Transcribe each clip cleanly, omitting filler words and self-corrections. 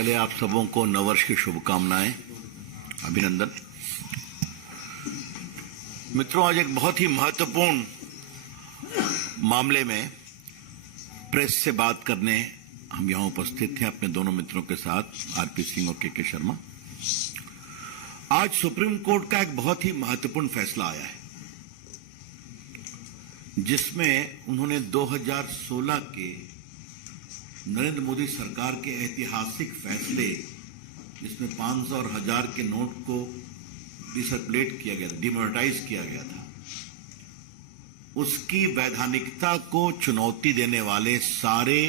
पहले आप सबों को नववर्ष की शुभकामनाएं, अभिनंदन। मित्रों, आज एक बहुत ही महत्वपूर्ण मामले में प्रेस से बात करने हम यहां उपस्थित थे अपने दोनों मित्रों के साथ, आरपी सिंह और के शर्मा। आज सुप्रीम कोर्ट का एक बहुत ही महत्वपूर्ण फैसला आया है, जिसमें उन्होंने 2016 के नरेंद्र मोदी सरकार के ऐतिहासिक फैसले, जिसमें 500 और 1000 के नोट को डिसर्कुलेट किया गया था, डिमोनेटाइज किया गया था, उसकी वैधानिकता को चुनौती देने वाले सारे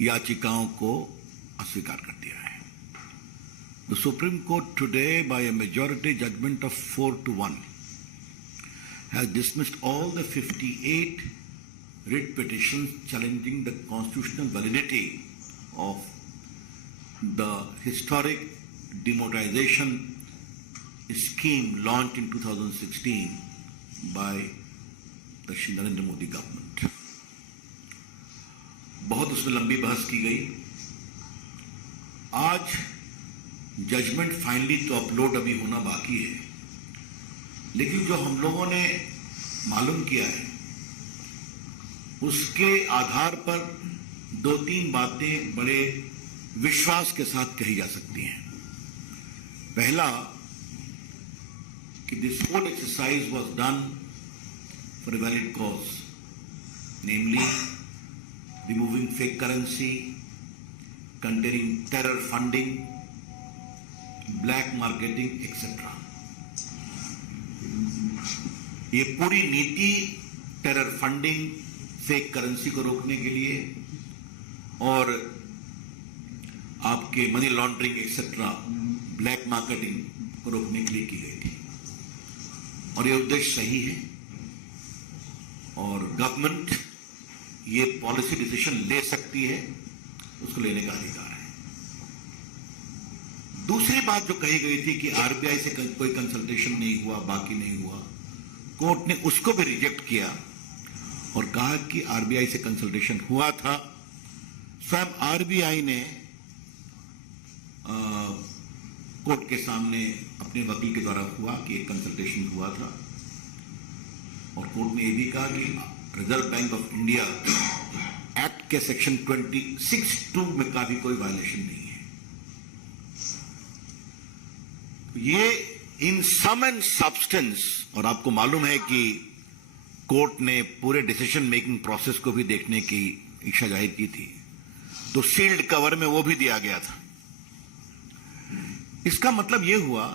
याचिकाओं को अस्वीकार कर दिया है। The Supreme Court today by a majority judgment of 4-1 has dismissed all the 58 writ petitions challenging the constitutional validity of the historic demonetization scheme launched in 2016 by the Shri Narendra Modi government. बहुत उसमें लंबी बहस की गई। आज judgement finally तो upload अभी होना बाकी है, लेकिन जो हम लोगों ने मालूम किया है उसके आधार पर 2-3 बातें बड़े विश्वास के साथ कही जा सकती हैं। पहला, कि this whole exercise was done for a valid cause, namely removing fake currency, containing terror funding, black marketing etcetera. ये पूरी नीति टेरर फंडिंग, फेक करेंसी को रोकने के लिए और आपके money laundering etcetera, black marketing को रोकने के लिए की गई थी। और ये उद्देश्य सही है और गवर्नमेंट ये पॉलिसी डिसीजन ले सकती है, उसको लेने का अधिकार है। दूसरी बात जो कही गई थी कि आरबीआई से कोई कंसल्टेशन नहीं हुआ, बाकी नहीं हुआ, कोर्ट ने उसको भी रिजेक्ट किया और कहा कि आरबीआई से कंसल्टेशन हुआ था। स्वयं आरबीआई ने कोर्ट के सामने अपने वकील के द्वारा हुआ कि एक कंसल्टेशन हुआ था और कोर्ट ने यह भी कहा कि reserve bank of India act के सेक्शन 26(2) में का भी कोई वायलेशन नहीं है। ये इन सम एंड सब्सटेंस, और आपको मालूम है कि कोर्ट ने पूरे डिसीजन मेकिंग प्रोसेस को भी देखने की इच्छा जाहिर की थी, तो सील्ड कवर में वो भी दिया गया था। इसका मतलब यह हुआ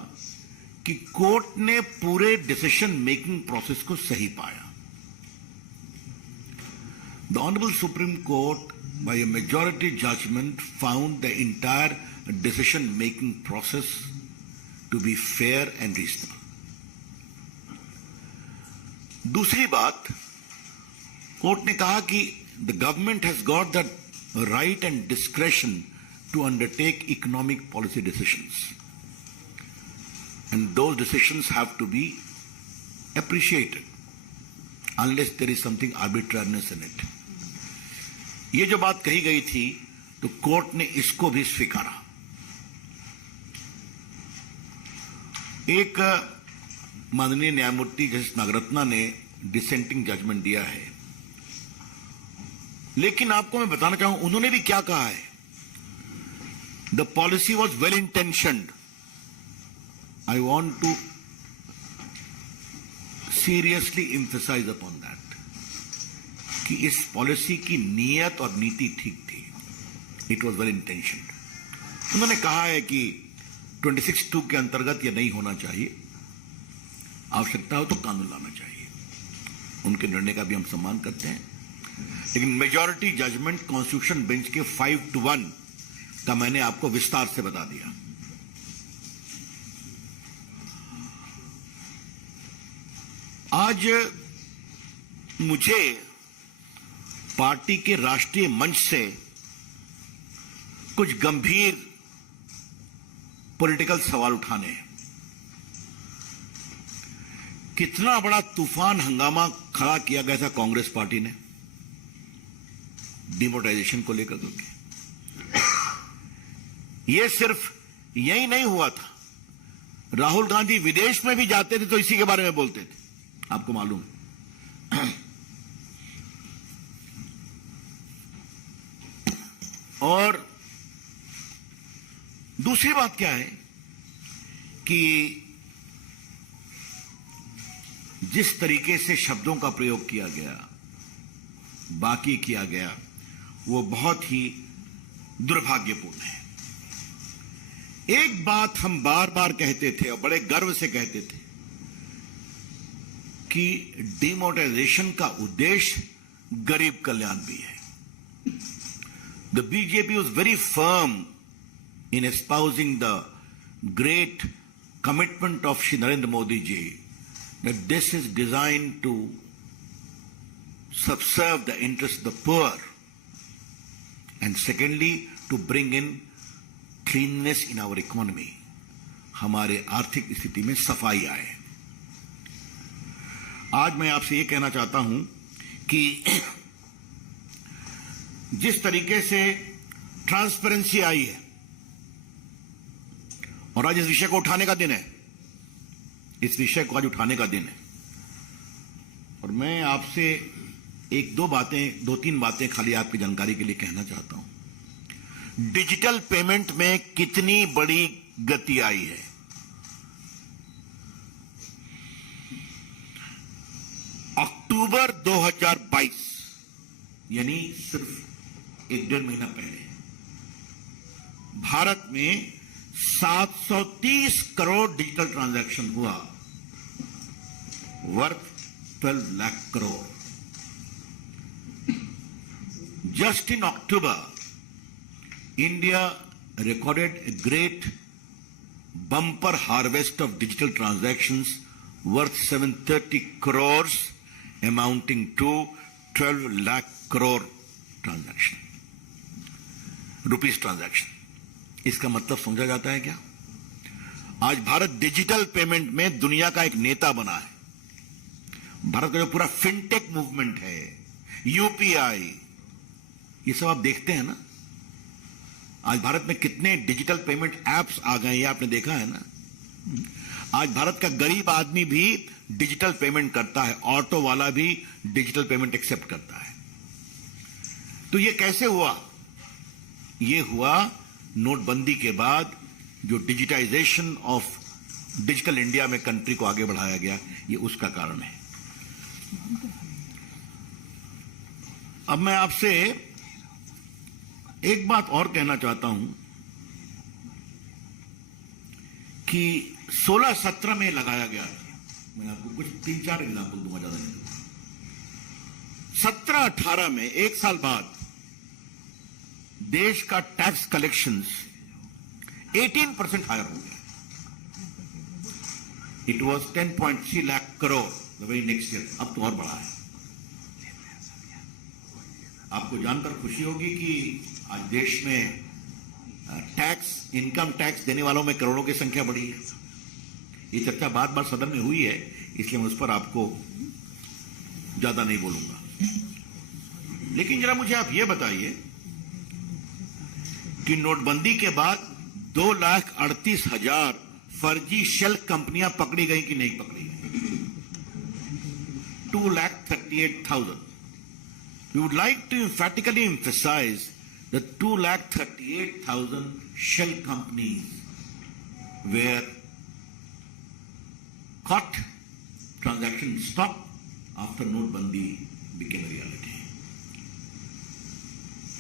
कि कोर्ट ने पूरे डिसीजन मेकिंग प्रोसेस को सही पाया। The honourable Supreme Court by a majority judgment found the entire decision making process to be fair and reasonable. दूसरी बात, कोर्ट ने कहा कि the government has got the right and discretion to undertake economic policy decisions, and those decisions have to be appreciated unless there is something arbitrariness in it. ये जो बात कही गई थी तो कोर्ट ने इसको भी स्वीकारा। एक माननीय न्यायमूर्ति जस्टिस नागरत्ना ने डिसेंटिंग जजमेंट दिया है, लेकिन आपको मैं बताना चाहूं उन्होंने भी क्या कहा है। The policy was well intentioned. I want to seriously emphasize upon that कि इस पॉलिसी की नीयत और नीति ठीक थी। It was well intentioned. उन्होंने कहा है कि 26(2) के अंतर्गत यह नहीं होना चाहिए, आवश्यकता हो तो कानून लाना चाहिए। उनके निर्णय का भी हम सम्मान करते हैं, लेकिन मेजॉरिटी जजमेंट कॉन्स्टिट्यूशन बेंच के 5-1 का मैंने आपको विस्तार से बता दिया। आज मुझे पार्टी के राष्ट्रीय मंच से कुछ गंभीर पॉलिटिकल सवाल उठाने हैं। कितना बड़ा तूफान हंगामा खड़ा किया गया था कांग्रेस पार्टी ने डिमोनेटाइजेशन को लेकर के। ये सिर्फ यही नहीं हुआ था, राहुल गांधी विदेश में भी जाते थे तो इसी के बारे में बोलते थे, आपको मालूम है। और दूसरी बात क्या है कि जिस तरीके से शब्दों का प्रयोग किया गया, बाकी किया गया, वो बहुत ही दुर्भाग्यपूर्ण है। एक बात हम बार बार कहते थे और बड़े गर्व से कहते थे कि डिमोनेटाइजेशन का उद्देश्य गरीब कल्याण भी है। The BJP was very firm in espousing the great commitment of Shri Narendra Modi ji that this is designed to subserve the interests of the poor, and secondly to bring in cleanliness in our economy, हमारे आर्थिक स्थिति में सफाई आए। आज मैं आपसे ये कहना चाहता हूं कि जिस तरीके से ट्रांसपेरेंसी आई है, और आज इस विषय को उठाने का दिन है, इस विषय को आज उठाने का दिन है, और मैं आपसे दो तीन बातें खाली आपकी जानकारी के लिए कहना चाहता हूं। डिजिटल पेमेंट में कितनी बड़ी गति आई है। अक्टूबर 2022 यानी सिर्फ 1-1.5 महीना पहले भारत में 730 करोड़ डिजिटल ट्रांजैक्शन हुआ, worth 12 lakh crore. Just in October, India recorded a great bumper harvest of digital transactions worth 730 crores, amounting to 12 lakh crore transaction, rupees transaction. इसका मतलब समझा जाता है क्या? आज भारत डिजिटल पेमेंट में दुनिया का एक नेता बना है। भारत का जो पूरा फिनटेक मूवमेंट है, यूपीआई, ये सब आप देखते हैं ना। आज भारत में कितने डिजिटल पेमेंट एप्स आ गए, ये आपने देखा है ना। आज भारत का गरीब आदमी भी डिजिटल पेमेंट करता है, ऑटो वाला भी डिजिटल पेमेंट एक्सेप्ट करता है। तो ये कैसे हुआ? ये हुआ नोटबंदी के बाद, जो डिजिटाइजेशन ऑफ डिजिटल इंडिया में कंट्री को आगे बढ़ाया गया, ये उसका कारण है। अब मैं आपसे एक बात और कहना चाहता हूं कि 16-17 में लगाया गया था। मैं आपको कुछ 3-4 एग्जाम्पल दूंगा, ज्यादा नहीं दूंगा। 17-18 में, एक साल बाद, देश का टैक्स कलेक्शंस 18% हायर हो गया। It was 10.3 lakh crore the very next year. अब तो और बढ़ा है। आपको जानकर खुशी होगी कि आज देश में इनकम टैक्स देने वालों में करोड़ों की संख्या बढ़ी है। ये चर्चा बार सदन में हुई है, इसलिए मैं उस पर आपको ज्यादा नहीं बोलूंगा। लेकिन जरा मुझे आप ये बताइए कि नोटबंदी के बाद 2,38,000 फर्जी शेल कंपनियां पकड़ी गई कि नहीं पकड़ी गई? 2,38,000। We would like to emphatically emphasize that 2,38,000 shell companies were caught, transactions stopped after notebandi became a reality.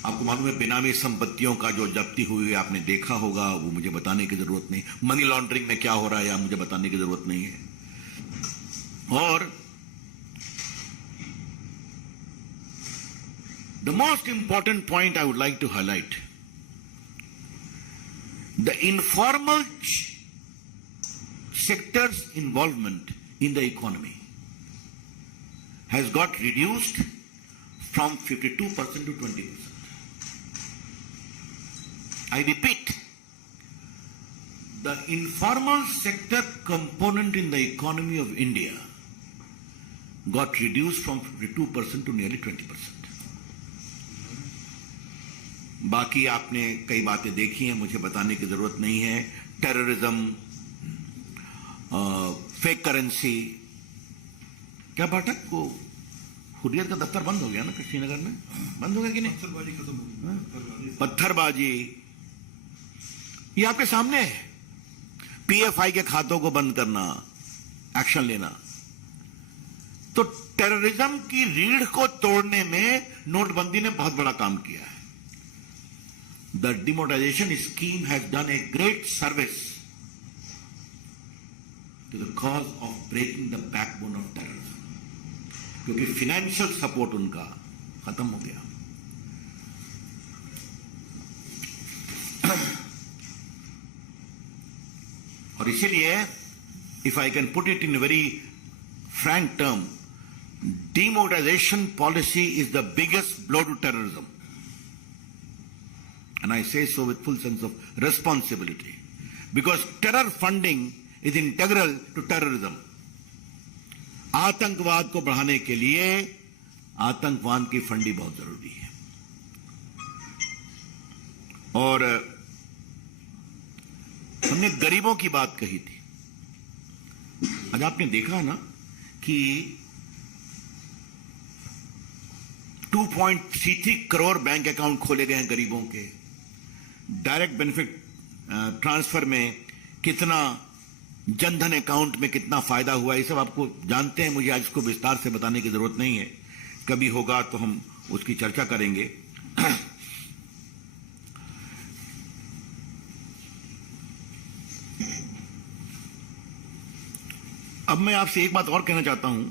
आपको मालूम है, बेनामी संपत्तियों का जो जब्ती हुई है, आपने देखा होगा, वो मुझे बताने की जरूरत नहीं। मनी लॉन्ड्रिंग में क्या हो रहा है, आप मुझे बताने की जरूरत नहीं है। और the most important point I would like to highlight, the informal sector's involvement in the economy has got reduced from 52% to 20%. I repeat, the informal sector component in the economy of India got reduced from 52% to nearly 20%. बाकी आपने कई बातें देखी हैं, मुझे बताने की जरूरत नहीं है। Terrorism, fake currency. क्या पाठक को हुर्रियत का दफ्तर बंद हो गया ना श्रीनगर में? बंद हो गया कि नहीं? पत्थरबाजी खत्म हो गई। पत्थरबाजी ये आपके सामने है। पीएफआई के खातों को बंद करना, एक्शन लेना। तो टेररिज्म की रीढ़ को तोड़ने में नोटबंदी ने बहुत बड़ा काम किया है। The demonetisation scheme has done a great service to the cause of breaking the backbone of terrorism, क्योंकि फाइनेंशियल सपोर्ट उनका खत्म हो गया। और इसीलिए if I can put it in very frank term, demonetization policy is the biggest blow to terrorism. And I say so with full sense of responsibility. Because terror funding is integral to terrorism. आतंकवाद को बढ़ाने के लिए आतंकवाद की funding बहुत जरूरी है। और हमने गरीबों की बात कही थी। आज आपने देखा ना कि 2.33 करोड़ बैंक अकाउंट खोले गए हैं गरीबों के। डायरेक्ट बेनिफिट ट्रांसफर में कितना, जनधन अकाउंट में कितना फायदा हुआ, ये सब आपको जानते हैं। मुझे आज इसको विस्तार से बताने की जरूरत नहीं है। कभी होगा तो हम उसकी चर्चा करेंगे। अब मैं आपसे एक बात और कहना चाहता हूं।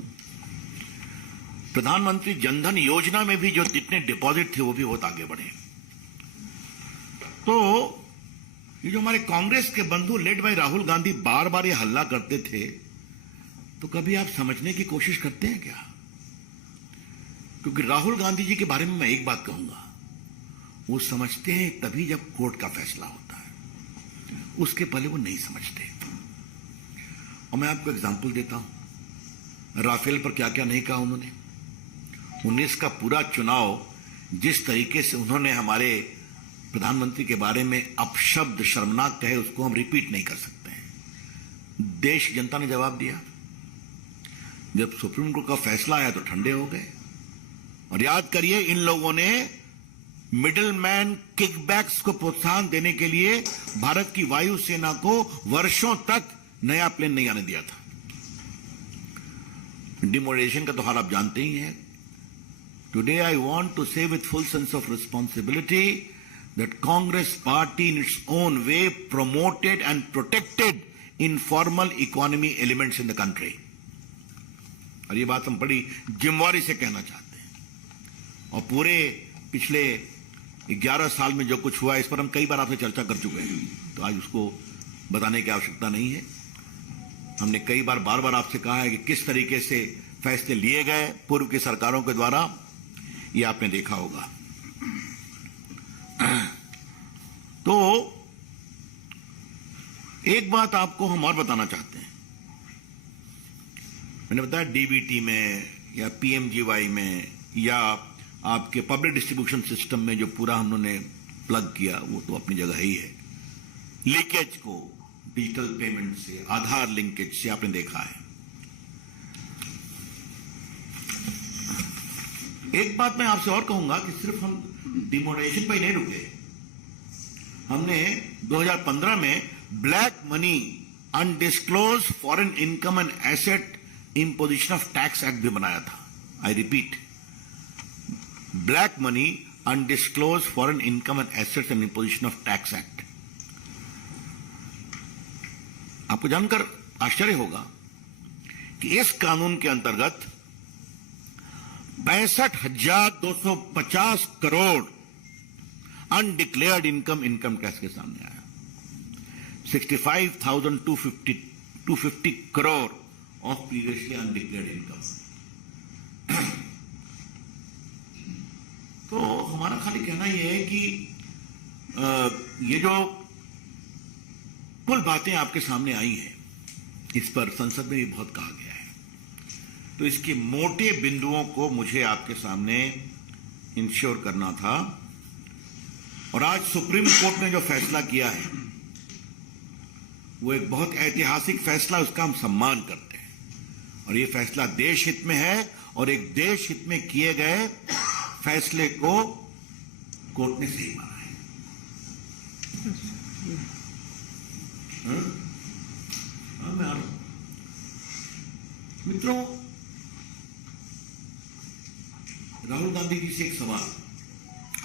प्रधानमंत्री जनधन योजना में भी जो जितने डिपॉजिट थे वो भी बहुत आगे बढ़े। तो ये जो हमारे कांग्रेस के बंधु लेड बाय राहुल गांधी बार बार ये हल्ला करते थे, तो कभी आप समझने की कोशिश करते हैं क्या? क्योंकि राहुल गांधी जी के बारे में मैं एक बात कहूंगा, वो समझते हैं तभी जब कोर्ट का फैसला होता है, उसके पहले वो नहीं समझते। और मैं आपको एग्जांपल देता हूं, राफेल पर क्या क्या नहीं कहा उन्होंने। 19 का पूरा चुनाव जिस तरीके से उन्होंने हमारे प्रधानमंत्री के बारे में अपशब्द शर्मनाक कहे, उसको हम रिपीट नहीं कर सकते हैं। देश जनता ने जवाब दिया। जब सुप्रीम कोर्ट का फैसला आया तो ठंडे हो गए। और याद करिए, इन लोगों ने मिडिल मैन किकबैक्स को प्रोत्साहन देने के लिए भारत की वायुसेना को वर्षों तक नया प्लेन नहीं आने दिया था। डिमोनेटाइजेशन का तो हाल आप जानते ही हैं। टुडे आई वांट टू से with full sense of responsibility that Congress party in its own way promoted and protected informal economy elements in the country. और ये बात हम बड़ी जिम्मेवारी से कहना चाहते हैं। और पूरे पिछले 11 साल में जो कुछ हुआ, इस पर हम कई बार आपसे चर्चा कर चुके हैं, तो आज उसको बताने की आवश्यकता नहीं है। हमने कई बार बार बार आपसे कहा है कि किस तरीके से फैसले लिए गए पूर्व की सरकारों के द्वारा, ये आपने देखा होगा। तो एक बात आपको हम और बताना चाहते हैं। मैंने बताया डीबीटी में या पीएमजीवाई में या आपके पब्लिक डिस्ट्रीब्यूशन सिस्टम में जो पूरा हम लोगों ने प्लग किया, वो तो अपनी जगह ही है। लीकेज को डिजिटल पेमेंट से, आधार लिंकेज से आपने देखा है। एक बात मैं आपसे और कहूंगा कि सिर्फ हम डिमोनेटाइजेशन पर ही नहीं रुके। हमने 2015 में black money, undisclosed foreign income and asset imposition of tax act भी बनाया था। I repeat, black money, undisclosed foreign income and assets and imposition of tax act. आपको जानकर आश्चर्य होगा कि इस कानून के अंतर्गत 62,250 करोड़ अनडिक्लेयर्ड इनकम टैक्स के सामने आया। 65,250 crore of previously undeclared income. तो हमारा खाली कहना यह है कि ये जो कुल बातें आपके सामने आई हैं, इस पर संसद में भी बहुत कहा गया है। तो इसके मोटे बिंदुओं को मुझे आपके सामने इंश्योर करना था। और आज सुप्रीम कोर्ट ने जो फैसला किया है वो एक बहुत ऐतिहासिक फैसला, उसका हम सम्मान करते हैं। और ये फैसला देश हित में है और एक देश हित में किए गए फैसले को कोर्ट ने सही माना है। मैं आ रहा हूं। मित्रों, राहुल गांधी जी से एक सवाल।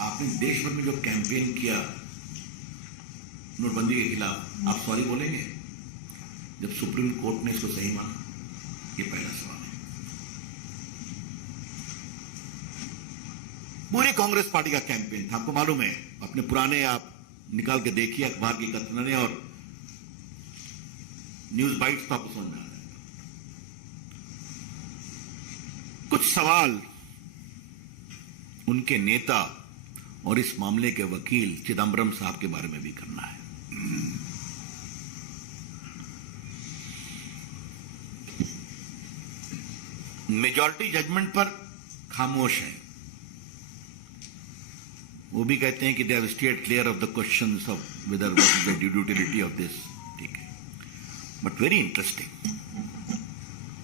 आपने देश भर में जो कैंपेन किया नोटबंदी के खिलाफ, आप सॉरी बोलेंगे जब सुप्रीम कोर्ट ने इसको सही माना? ये पहला सवाल है। पूरी कांग्रेस पार्टी का कैंपेन था, आपको मालूम है। अपने पुराने आप निकाल के देखिए अखबार की कथनों और न्यूज बाइट्स तो आपको समझ में आ रहा है। कुछ सवाल उनके नेता और इस मामले के वकील चिदम्बरम साहब के बारे में भी करना है। मेजॉरिटी जजमेंट पर खामोश है। वो भी कहते हैं कि they have steered clear of the questions of whether what is the utility of this. ठीक है, but very interesting,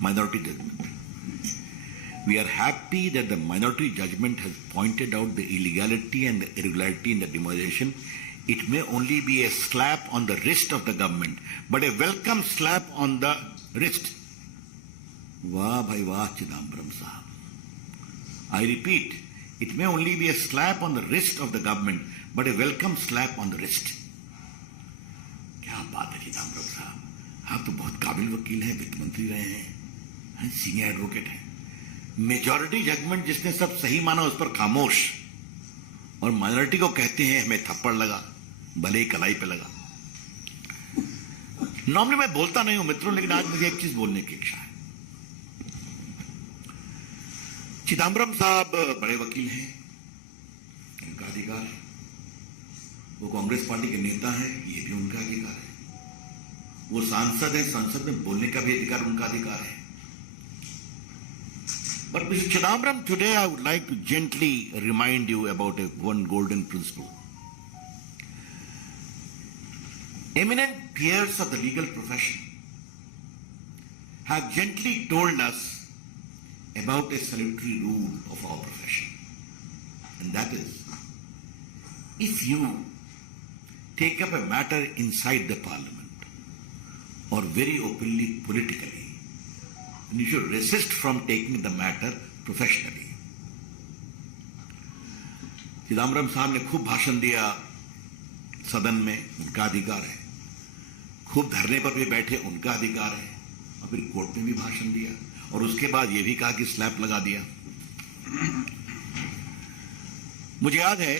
minority judgment. We are happy that the minority judgment has pointed out the illegality and the irregularity in the demonetization. It may only be a slap on the wrist of the government, but a welcome slap on the wrist. वाह भाई वाह चिदम्बरम साहब। I repeat, it may only be a slap on the wrist of the government, but a welcome slap on the wrist. क्या बात है चिदम्बरम साहब, आप तो बहुत काबिल वकील हैं, वित्त मंत्री रहे हैं, सीनियर एडवोकेट हैं। मेजॉरिटी जजमेंट जिसने सब सही माना उस पर खामोश, और माइनॉरिटी को कहते हैं हमें थप्पड़ लगा, भले ही कलाई पे लगा। नॉर्मली मैं बोलता नहीं हूं मित्रों, लेकिन आज मुझे एक चीज बोलने की इच्छा है। चिदम्बरम साहब बड़े वकील हैं, उनका अधिकार है। वो कांग्रेस पार्टी के नेता हैं, ये भी उनका अधिकार है। वो सांसद है, संसद में बोलने का भी अधिकार उनका अधिकार है। But Mr. Chidambaram, today I would like to gently remind you about one golden principle. Eminent peers of the legal profession have gently told us about a salutary rule of our profession. And that is, if you take up a matter inside the parliament or very openly politically, you should resist from taking the matter professionally. Chidambaram साहब ने खूब भाषण दिया सदन में, उनका अधिकार है। खूब धरने पर भी बैठे, उनका अधिकार है। और फिर कोर्ट में भी भाषण दिया और उसके बाद यह भी कहा कि स्लैप लगा दिया। मुझे याद है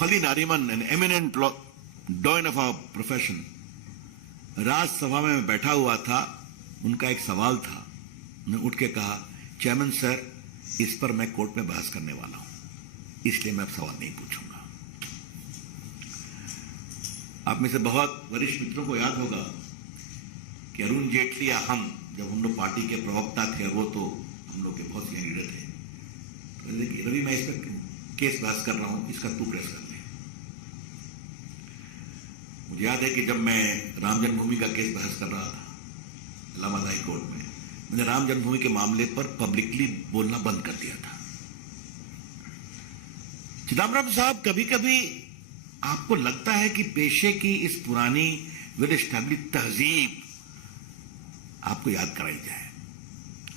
Fali Nariman, an eminent don of our profession, Rajya Sabha में बैठा हुआ था। उनका एक सवाल था, मैं उठ के कहा, चेयरमैन सर, इस पर मैं कोर्ट में बहस करने वाला हूं, इसलिए मैं अब सवाल नहीं पूछूंगा। आप में से बहुत वरिष्ठ मित्रों को याद होगा कि अरुण जेटली या जब हम लोग पार्टी के प्रवक्ता थे, वो तो हम लोग के बहुत सीनियर लीडर थे, तो देखिए रवि, मैं इस पर केस बहस कर रहा हूं, इसका तू प्रेस कर ले। मुझे याद है कि जब मैं राम जन्मभूमि का केस बहस कर रहा था इलाहाबाद हाई कोर्ट में, मैंने राम जन्मभूमि के मामले पर पब्लिकली बोलना बंद कर दिया था। चिदम्बरम साहब, कभी कभी आपको लगता है कि पेशे की इस पुरानी वेल एस्टैब्लिश तहजीब आपको याद कराई जाए।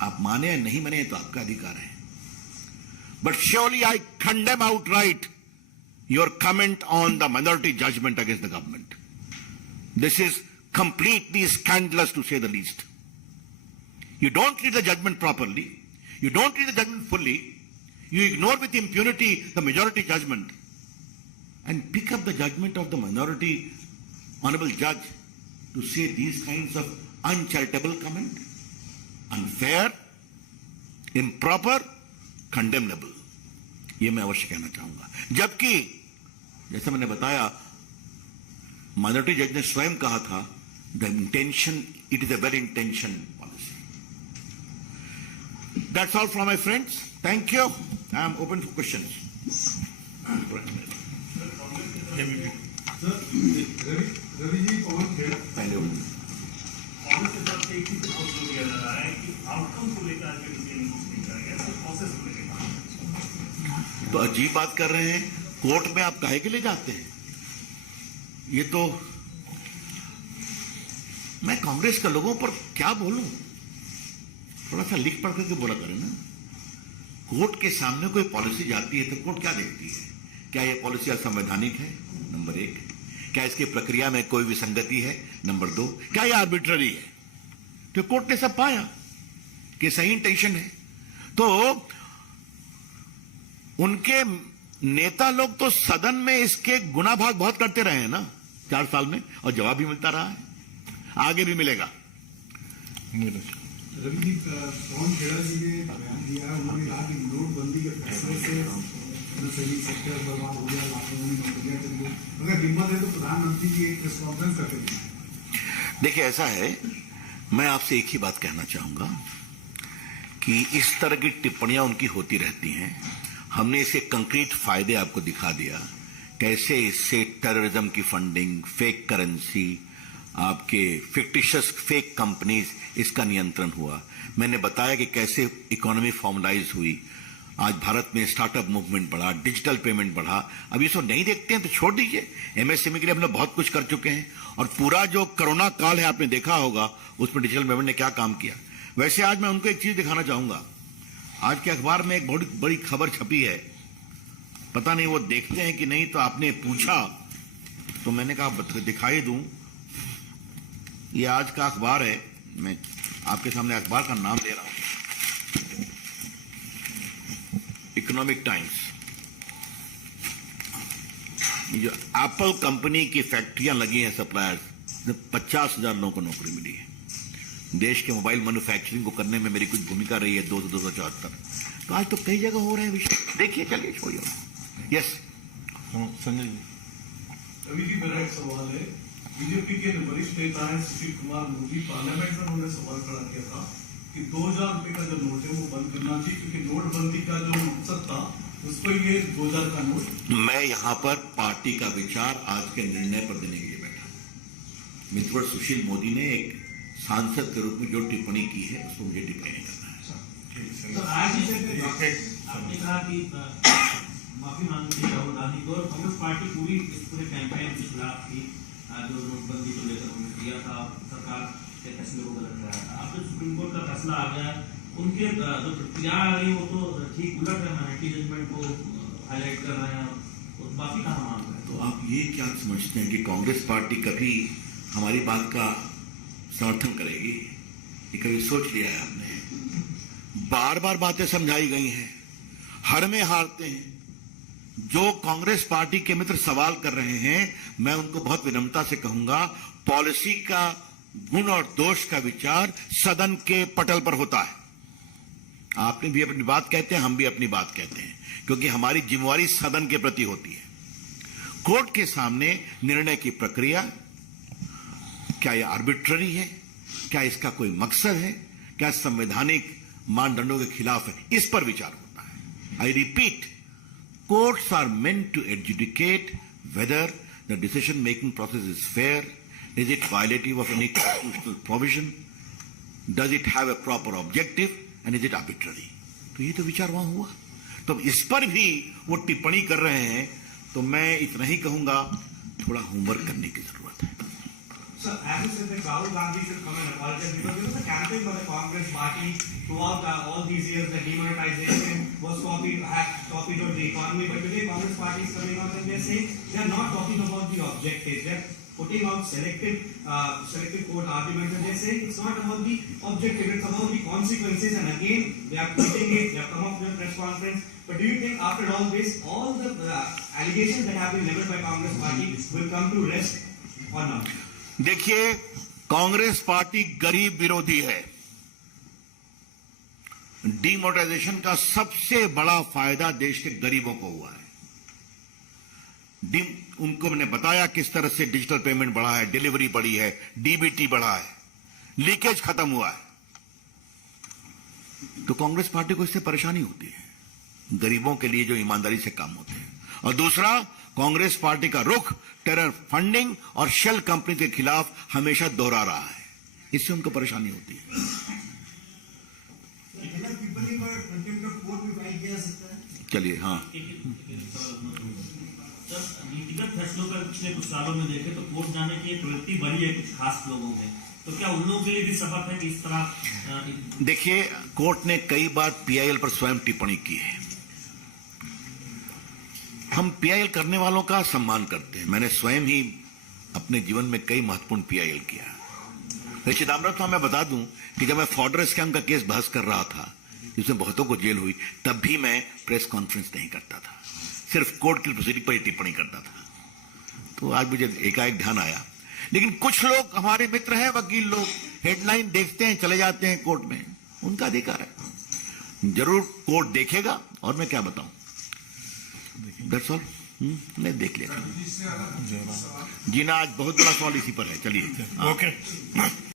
आप माने या नहीं माने तो आपका अधिकार है, but surely I condemn outright your comment on the minority judgment against the government. This is completely scandalous to say the least. You don't read the judgment properly. You don't read the judgment fully. You ignore with impunity the majority judgment and pick up the judgment of the minority honorable judge to say these kinds of uncharitable comment, unfair, improper, condemnable. ये मैं अवश्य कहना चाहूंगा। जबकि जैसा मैंने बताया, minority जज ने स्वयं कहा था, the intention, it is a well-intentioned policy. That's all from my friends. Thank you. I am open for questions. Ravi ji Pawan Khera पहले कांग्रेस के तरफ से एक ही प्रपोज किया जा रहा है कि आउटकम को लेकर आगे डिसीजन कुछ नहीं करेगा, सिर्फ प्रोसेस को लेकर। तो अजीब बात कर रहे हैं, कोर्ट में आप काहे के लिए जाते हैं? ये तो मैं कांग्रेस के लोगों पर क्या बोलूं, थोड़ा सा लिख पढ़ करके बोला करें ना। कोर्ट के सामने कोई पॉलिसी जाती है तो कोर्ट क्या देखती है? क्या यह पॉलिसी असंवैधानिक है? नंबर एक। क्या इसकी प्रक्रिया में कोई विसंगति है? नंबर दो। क्या यह आर्बिट्ररी है? तो कोर्ट ने सब पाया कि सही इंटेंशन है। तो उनके नेता लोग तो सदन में इसके गुना भाग बहुत करते रहे हैं ना 4 साल में, और जवाब भी मिलता रहा है, आगे भी मिलेगा। रवि जी पवन खेड़ा जी ने बयान दिया, उन्होंने कहा कि नोटबंदी के फैसले से सभी सेक्टर बर्बाद हो गया, लाखों में नौकरियां चली गई। अगर हिम्मत है तो प्रधानमंत्री जी एक प्रेस कॉन्फ्रेंस करके दिखाएं। देखिए ऐसा है, मैं आपसे एक ही बात कहना चाहूंगा कि इस तरह की टिप्पणियां उनकी होती रहती हैं। हमने इसके कंक्रीट फायदे आपको दिखा दिया, कैसे इससे टेररिज्म की फंडिंग, फेक करेंसी, आपके फिक्टिशियस फेक कंपनीज, इसका नियंत्रण हुआ। मैंने बताया कि कैसे इकोनॉमी फॉर्मलाइज हुई, आज भारत में स्टार्टअप मूवमेंट बढ़ा, डिजिटल पेमेंट बढ़ा। अब ये सब नहीं देखते हैं तो छोड़ दीजिए। एमएसएमई के लिए हम लोग बहुत कुछ कर चुके हैं, और पूरा जो कोरोना काल है आपने देखा होगा, उसमें डिजिटल पेमेंट ने क्या काम किया। वैसे आज मैं उनको एक चीज दिखाना चाहूंगा। आज के अखबार में एक बहुत बड़ी खबर छपी है, पता नहीं वो देखते हैं कि नहीं, तो आपने पूछा तो मैंने कहा दिखाई दूं। ये आज का अखबार है, मैं आपके सामने अखबार का नाम ले रहा हूं, इकोनॉमिक टाइम्स। जो एप्पल कंपनी की फैक्ट्रियां लगी हैं सप्लायर्स, 50,000 लोगों को नौकरी मिली है। देश के मोबाइल मैन्युफैक्चरिंग को करने में मेरी कुछ भूमिका रही है 274। तो आज तो कई जगह हो रहे हैं विषय, देखिए, चलिए छोड़िए। यस संजय जी। रवि जी मेरा एक सवाल है, बीजेपी के वरिष्ठ नेता हैं सुशील कुमार मोदी, पार्लियामेंट में उन्होंने सवाल खड़ा किया था कि 2,000 रुपए का जो नोट है वो बंद करना चाहिए, क्योंकि नोटबंदी का जो मकसद था उसको ये 2,000 का नोट। मैं यहां पर पार्टी का विचार आज के निर्णय पर देने के लिए बैठा। मित्र सुशील मोदी ने एक सांसद के रूप में जो टिप्पणी की है उसको मुझे टिप्पणी नहीं करना है। तो आज आपने कहा कि माफी मांगनी थी राहुल गांधी को, और कांग्रेस पार्टी पूरी इस पूरे कैंपेन के खिलाफ थी, जो नोटबंदी को लेकर उन्होंने किया था, सरकार के फैसले को गलत कराया था। अब जो सुप्रीम कोर्ट का फैसला आ गया, उनके जो प्रतिक्रिया आ रही वो तो ठीक उलट है, माइनॉरिटी जजमेंट को हाईलाइट कर रहे हैं, तो माफी कहाँ मांग रहे हैं? तो आप ये क्या समझते हैं कि कांग्रेस पार्टी कभी हमारी बात का समर्थन करेगी? ये कभी सोच लिया है आपने? बार बार बातें समझाई गई हैं, हर में हारते हैं। जो कांग्रेस पार्टी के मित्र सवाल कर रहे हैं, मैं उनको बहुत विनम्रता से कहूंगा, पॉलिसी का गुण और दोष का विचार सदन के पटल पर होता है। आपने भी अपनी बात कहते हैं, हम भी अपनी बात कहते हैं, क्योंकि हमारी जिम्मेवारी सदन के प्रति होती है। कोर्ट के सामने निर्णय की प्रक्रिया, क्या यह आर्बिट्ररी है, क्या इसका कोई मकसद है, क्या संवैधानिक मानदंडों के खिलाफ है, इस पर विचार होता है। I repeat, courts are meant to adjudicate whether the decision making process is fair, is it violative of any constitutional provision, does it have a proper objective, and is it arbitrary. तो ये तो विचार वहां हुआ। तो इस पर भी वो टिप्पणी कर रहे हैं, तो मैं इतना ही कहूंगा, थोड़ा होमवर्क करने की जरूरत है। Sir, as you said that Rahul Gandhi should come and apologize, because there was a campaign by the Congress party throughout all these years that demonetization was copied on the economy. But today Congress party is coming out and they're saying they're not talking about the objectives. They're putting out selective court arguments, and they're saying it's not about the objective, it's about the consequences. And again, they are putting it, they have come up with a press conference. But do you think after all this, all the allegations that have been leveled by Congress party will come to rest or not? देखिए, Congress party गरीब विरोधी है। Demonetisation का सबसे बड़ा फायदा देश के गरीबों को हुआ है। उनको मैंने बताया किस तरह से डिजिटल पेमेंट बढ़ा है, डिलीवरी बढ़ी है, डीबीटी बढ़ा है, लीकेज खत्म हुआ है। तो कांग्रेस पार्टी को इससे परेशानी होती है, गरीबों के लिए जो ईमानदारी से काम होते हैं। और दूसरा, कांग्रेस पार्टी का रुख टेरर फंडिंग और शेल कंपनी के खिलाफ हमेशा दोहरा रहा है। इससे उनको परेशानी होती है। चलिए, हाँ, सर, नीतिगत फैसलों पर पिछले कुछ सालों में देखें तो कोर्ट जाने की एक प्रवृत्ति बढ़ी है कुछ खास लोगों में, तो क्या उन लोगों के लिए भी सबक है कि इस तरह देखिए, कोर्ट ने कई बार पीआईएल पर स्वयं टिप्पणी की है। हम पीआईएल करने वालों का सम्मान करते हैं। मैंने स्वयं ही अपने जीवन में कई महत्वपूर्ण पीआईएल किया। चिदम्बरम, मैं बता दूं कि जब मैं फॉर्डर स्कैम का केस बहस कर रहा था, जिसमें बहुतों को जेल हुई, तब भी मैं प्रेस कॉन्फ्रेंस नहीं करता था, सिर्फ कोर्ट की प्रोसीडिंग पर ही टिप्पणी करता था। तो आज मुझे एकाएक ध्यान आया। लेकिन कुछ लोग हमारे मित्र हैं, वकील लोग, हेडलाइन देखते हैं, चले जाते हैं कोर्ट में, उनका अधिकार है। जरूर कोर्ट देखेगा, और मैं क्या बताऊं, दैट्स ऑल। नहीं, देख लेगा। जीना आज बहुत बड़ा सवाल इसी पर है। चलिए, ओके।